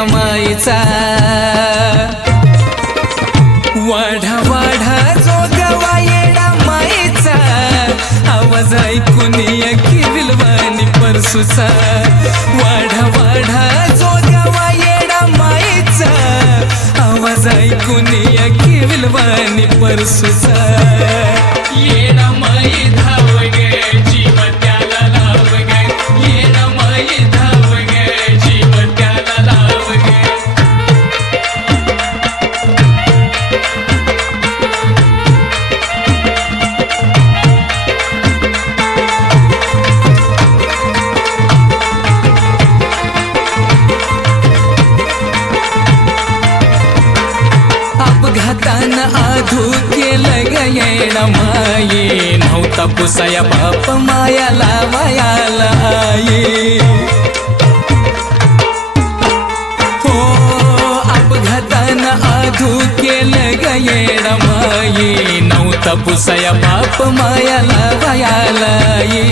येडा माईचा वाढा वाढा जोगवा येडा माईचा आवाज ऐकून की विलवानी परसूचा वाढा वाढा जोगवा येडा माईचा आवाज ऐकून की विलवानी परसूचा येडा माई धाव गे जीव त्याला लाव गे येडा माई धाव गे जीव त्याला लाव गे अपघातानं आधू केलं ग येडा माई नव्हता पुसाया बाप माया लावायाला आई हो अपघातानं आधू केलं ग येडा माई नव्हता पुसाया बाप माया लावायाला आई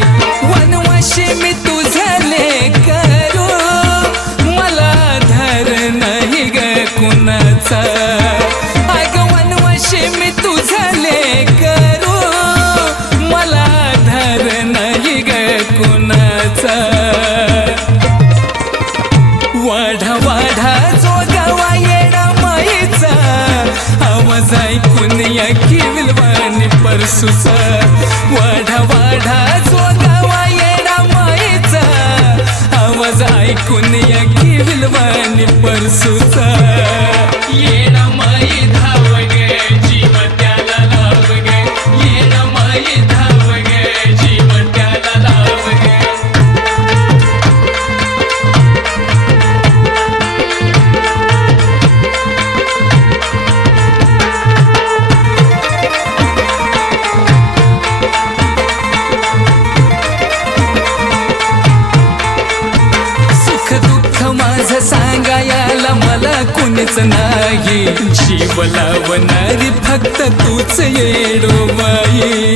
वनवाशी मी तुझले करू मला धर नाही ग कुणाचा मी तुझले करू मला धर नाही ग कुणाचा वाढा वाढा जोगवा येडा माईचा आवाज ऐकून की विलवानी परसूचा वाढा वाढा जोगवा येडा माईचा आवाज ऐकून की विलवानी परसूचा येडा माई धाव गे जीव त्याला लाव गे येडा माई धाव गे जीव त्याला लाव गे सुख दुःख माझं सांगायला मला कुणीच नाही जीव लावणारी फक्त तूच येडो माई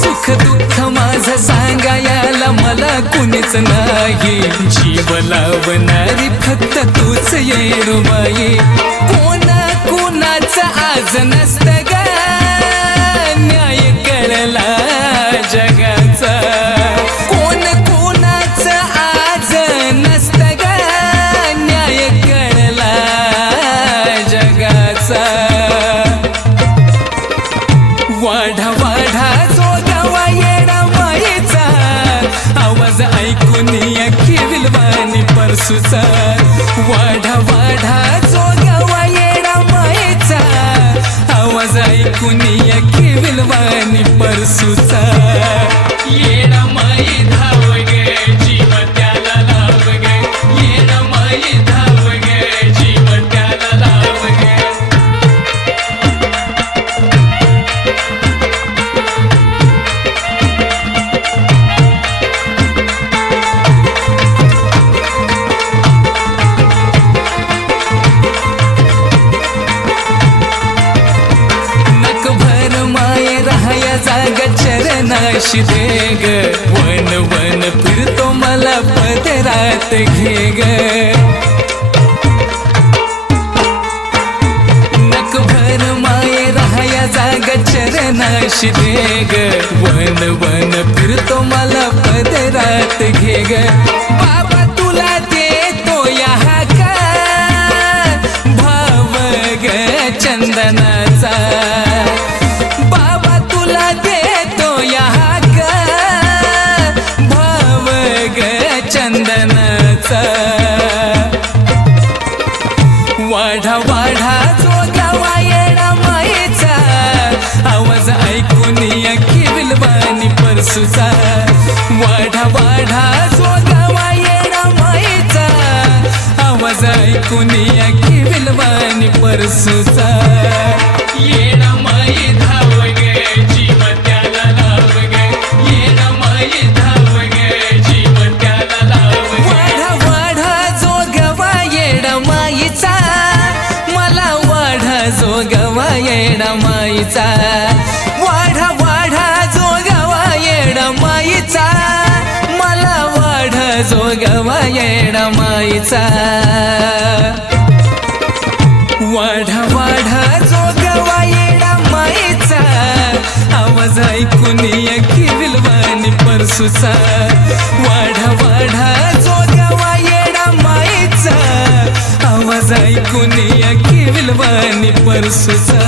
सुख दुःख माझं सांगायला मला कुणीच नाही जीव लावणारी फक्त तूच येडो माई कोणा कुणाचं आज नसतं ग न्याय कळला जगाचा कोण कोणाचं आज नसतं ग न्याय कळला जगाचा वाढा वाढा जोगवा येडा माईचा आवाज ऐकून की विलवानी परसूचा वाढा वाढा जोगवा येडा माईचा आवाज ऐकून की विलवानी परसूचा येडा माई धाव गे जीव त्याला लाव गे येडा माई धाव गे जीव त्याला लाव गे नकभर माय राहाया जागा चरणाशी दे ग वन वन फिरतो मला पदरात घे ग नकभर माय राहाया जागा चरणाशी दे ग वन वन फिरतो मला पदरात घे ग बाबा तुला देतो या का भाव ग चंदनाचा बाबा तुला देतो या का भाव ग चंदनाचा वाढा वाढा जोगवा येडा माईचा आवाज ऐकून की विलवानी परसूचा वाढा वाढा जोगवा येडा माईचा आवाज ऐकून की विलवानी परसूचा येडा माई धाव गे जीव त्याला लाव गे येडा माई धाव गे जीव त्याला लाव गे वाढा वाढा जोगवा येडा माईचा मला वाढा जोगवा येडा माईचा वाढा वाढा जोगवा येडा माईचा मला वाढा जोग येडा माईचा वाढा वाढा जोगवा येडा माईचा आवाज ऐकून या की विलवानी परसूचा वाढा वाढा जोगवा येडा माईचा आवाज ऐकून या की विलवानी परसूचा